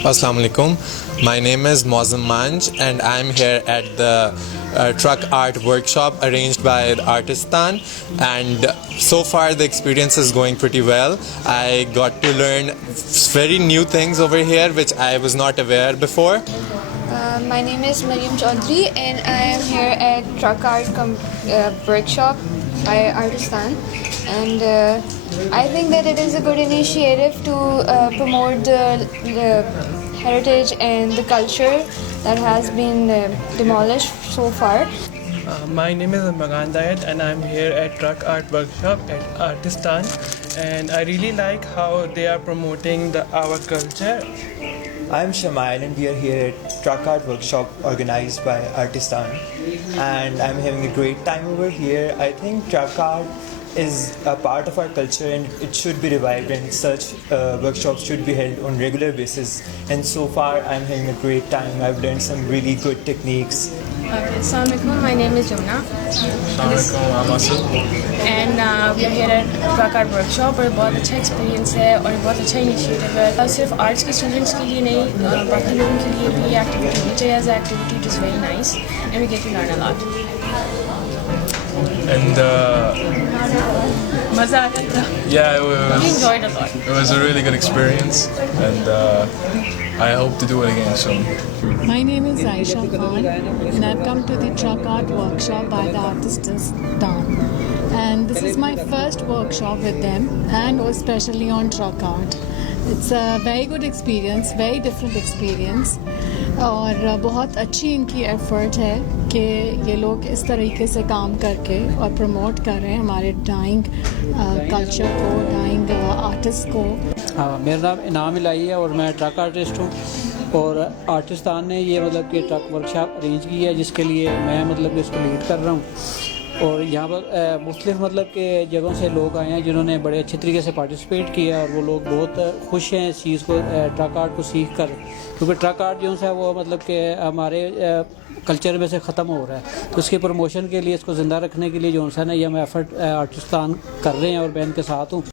Assalamu alaikum. My name is Mozam Manj and I'm here at the truck art workshop arranged by the Artistan, and so far the experience is going pretty well. I got to learn very new things over here which I was not aware before. My name is Mariam Chaudhary and I am here at truck art workshop by Artistan, and I think that it is a good initiative to promote the heritage and the culture that has been demolished so far. My name is Magan Dayat and I'm here at Truck Art Workshop at Artistan, and I really like how they are promoting our culture. I'm Shamail and we are here at Truck Art Workshop organized by Artistan, and I'm having a great time over here. I think truck art is a part of our culture and it should be revived, and such workshops should be held on regular basis, and so far I'm having a great time. I've learned some really good techniques. Assalamu alaikum, my name is Jumna. Assalamu alaikum, I'm Asad. And we are here at truck art workshop, और बहुत अच्छा experience है और बहुत अच्छा initiative है. और सिर्फ आर्ट्स के स्टूडेंट्स के लिए नहीं, बाकी लोगों के लिए भी एक्टिविटी होनी चाहिए. As activity it is very nice and we get to learn a lot. And मज़ा आया था. yeah, We enjoyed a lot. it was a really good experience, and I hope to do it again soon. My name is Aisha Khan and I've come to the truck art workshop by the Artistan, and this is my first workshop with them, and especially on truck art. It's a very good experience, very different experience, और बहुत अच्छी इनकी effort है कि ये लोग इस तरीके से काम करके और प्रमोट कर रहे हैं हमारे डाइंग कल्चर को, डाइंग आर्टिस्ट को. हाँ, मेरा नाम इनाम इलाही है और मैं ट्रक आर्टिस्ट हूँ, और आर्टिस्तान ने ये मतलब कि ट्रक वर्कशॉप अरेंज की है जिसके लिए मैं मतलब कि इसको लीड कर रहा हूँ. और यहाँ पर मुख्तलिफ मतलब के जगहों से लोग आए हैं जिन्होंने बड़े अच्छे तरीके से पार्टिसिपेट किया, और वो लोग बहुत खुश हैं इस चीज़ को, ट्रक आर्ट को सीख कर, क्योंकि ट्रक आर्ट जो है वो मतलब कि हमारे कल्चर में से ख़त्म हो रहा है. तो उसके प्रमोशन के लिए, इसको ज़िंदा रखने के लिए जो है ना, ये हम एफ़र्ट आर्टिस्तान कर रहे हैं और मैं इनके साथ हूँ.